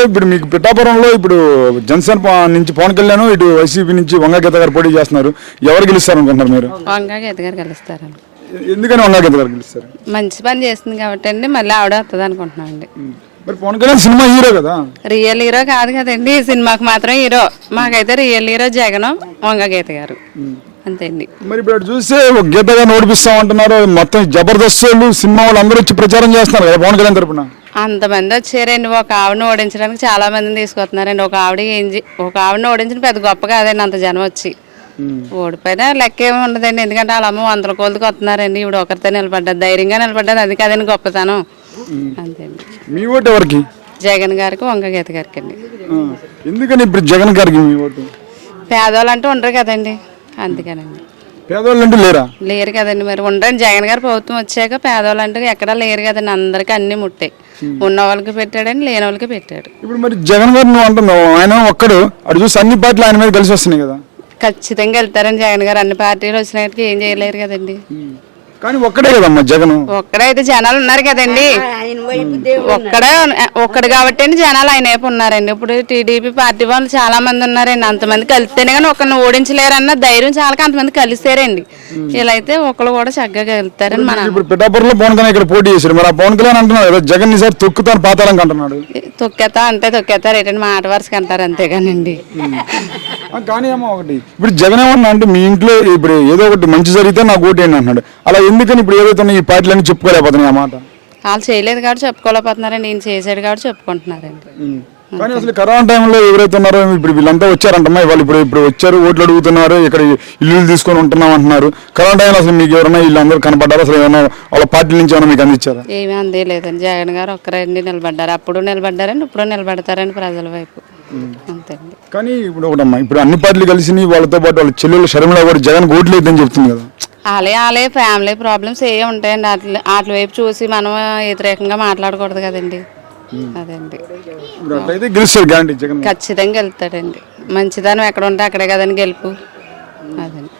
ఇప్పుడు మీకు పిఠాపురంలో ఇప్పుడు జనసేన నుంచి పవన్ కళ్యాణ్, ఇటు వైసీపీ నుంచి వంగా గీత గారు పోటీ చేస్తున్నారు. ఎవరు గెలుస్తారు అనుకుంటున్నారు మీరు? వంగా గీత గారు గెలుస్తారు. ఎందుకని వంగా గీత గారు గెలుస్తారు? మంచి పని చేస్తుంది కాబట్టి అండి, మళ్ళీ ఆవిడ వస్తుంది అనుకుంటున్నామండి. మరి పవన్ కళ్యాణ్ సినిమా హీరో కదా? రియల్ హీరో కాదు కదండి, సినిమాకి మాత్రం హీరో. మాకైతే రియల్ హీరో జగన్, వంగా గీత గారు అంతే అండి. మరి ఇప్పుడు చూస్తే ఒక గీత గారిని ఓడిపిస్తామంటున్నారు. మొత్తం జబర్దస్త్ వాళ్ళు, సినిమా వాళ్ళు అందరూ వచ్చి ప్రచారం చేస్తున్నారు కదా పవన్ కళ్యాణ్ తరపున. అంతమంది వచ్చారండి. ఒక ఆవిడని ఓడించడానికి చాలా మందిని తీసుకొస్తున్నారండి. ఒక ఆవిడని ఓడించిన పెద్ద గొప్ప కాదండి, అంత జనం వచ్చి. ఓడిపోయినా లెక్క ఏమి ఉండదండి, ఎందుకంటే వాళ్ళ అమ్మ 100 కోళ్ళకి వస్తున్నారండి. ఇప్పుడు ఒకరితో నిలబడ్డది, ధైర్యంగా నిలబడ్డది, అది కాదండి గొప్పతనం. అంతేండి. మీ ఓటు ఎవరికి? జగన్ గారికి, వంగ గీత గారికి అండి. ఎందుకని ఇప్పుడు జగన్ గారికి మీ ఓటు? పేదవాళ్ళు అంటూ ఉండరు కదండి, అందుకనండి. పేదవాళ్ళు అంటూ లేరు కదండి, మరి ఉండరండి. జగన్ గారు ప్రభుత్వం వచ్చాక పేదవాళ్ళు అంటూ ఎక్కడా లేరు కదండి, అందరికీ అన్ని ముట్టాయి. ఉన్న వాళ్ళకి పెట్టాడని, లేని వాళ్ళకి పెట్టాడు. ఇప్పుడు మరి జగన్ గారు నువ్వు అంటున్నావు, ఆయన ఒక్కడు అటు చూసి అన్ని పార్టీలు ఆయన మీద కలిసి వస్తున్నాయి కదా? ఖచ్చితంగా వెళ్తారని జగన్ గారు. అన్ని పార్టీలు వచ్చినట్టుగా ఏం చేయలేరు కదండి. కానీ ఒక్కడే కదమ్మా జగన్. ఒక్కడైతే జనాలు ఉన్నారు కదండి, ఒక్కడు కాబట్టి అండి జనాలు ఆయన వైపు ఉన్నారండి. ఇప్పుడు టీడీపీ పార్టీ వాళ్ళు చాలా మంది ఉన్నారండి. అంతమంది కలిస్తేనే కానీ ఒకరిని ఓడించలేరన్న ధైర్యం చాలా అంతమంది కలిస్తారండి. ఇలా అయితే ఒకళ్ళు కూడా చక్కగా వెళ్తారని మన. ఇప్పుడు పిఠాపురంలో పవన్ కళ్యాణ్ ఇక్కడ పోటీ చేశారు, మరి ఆ పవన్ కళ్యాణ్ అంటున్నాడు కదా జగన్ ఈసారి తొక్కుతాను పాతాళంకి అంటున్నాడు. తొక్కేస్తారు ఏంటంటే మాట వరుసకి అంటారు అంతేగానండి. కానీ ఏమో ఒకటి ఇప్పుడు జగన్ ఏమన్నా అంటే మీ ఇంట్లో ఇప్పుడు ఏదో ఒకటి మంచి జరిగితే నాకు ఓటు ఏంటి అంటున్నాడు. అలా ఎందుకని ఇప్పుడు ఏదైతే ఈ పార్టీలన్నీ చెప్పుకోలేకపోతున్నాయి ఆ మాట? వాళ్ళు చేయలేదు కాబట్టి చెప్పుకోలేకపోతున్నారండి, ఈయన చేసాడు కాబట్టి చెప్పుకుంటున్నారండి. కానీ అసలు కరోనా టైంలో ఎవరైతే ఉన్నారో ఇప్పుడు వీళ్ళంతా వచ్చారంటమ్మా, వాళ్ళు ఇప్పుడు వచ్చారు, ఓట్లు అడుగుతున్నారు, ఇక్కడ ఇల్లు తీసుకొని ఉంటున్నాం అంటున్నారు. కరోనా టైంలో అసలు మీకు ఎవరైనా వీళ్ళందరూ కనపడ్డారు? అసలు ఏమైనా వాళ్ళ పార్టీ నుంచి ఏమైనా మీకు అందించారా? ఏమీ అందేలేదండి. జగన్ గారు ఒక్కరండి నిలబడ్డారు, అప్పుడు నిలబడ్డారండి, ఇప్పుడు నిలబడతారండి ప్రజల వైపు అంతేండి. కానీ ఇప్పుడు ఒకటమ్మా, ఇప్పుడు అన్ని పార్టీలు కలిసి వాళ్ళతో పాటు వాళ్ళ చెల్లెలు షర్మిల కూడా జగన్ ఓట్లు లేదని చెప్తుంది కదా? వాళ్ళే ఫ్యామిలీ ప్రాబ్లమ్స్ ఏ ఉంటాయండి, వాటి వైపు చూసి మనం వ్యతిరేకంగా మాట్లాడకూడదు కదండి. అదండి. గెలుస్తాడు గ్యారంటీ జగన్? ఖచ్చితంగా వెళ్తాడండి. మంచిదనం ఎక్కడ ఉంటే అక్కడే కదండి గెలుపు. అదండి.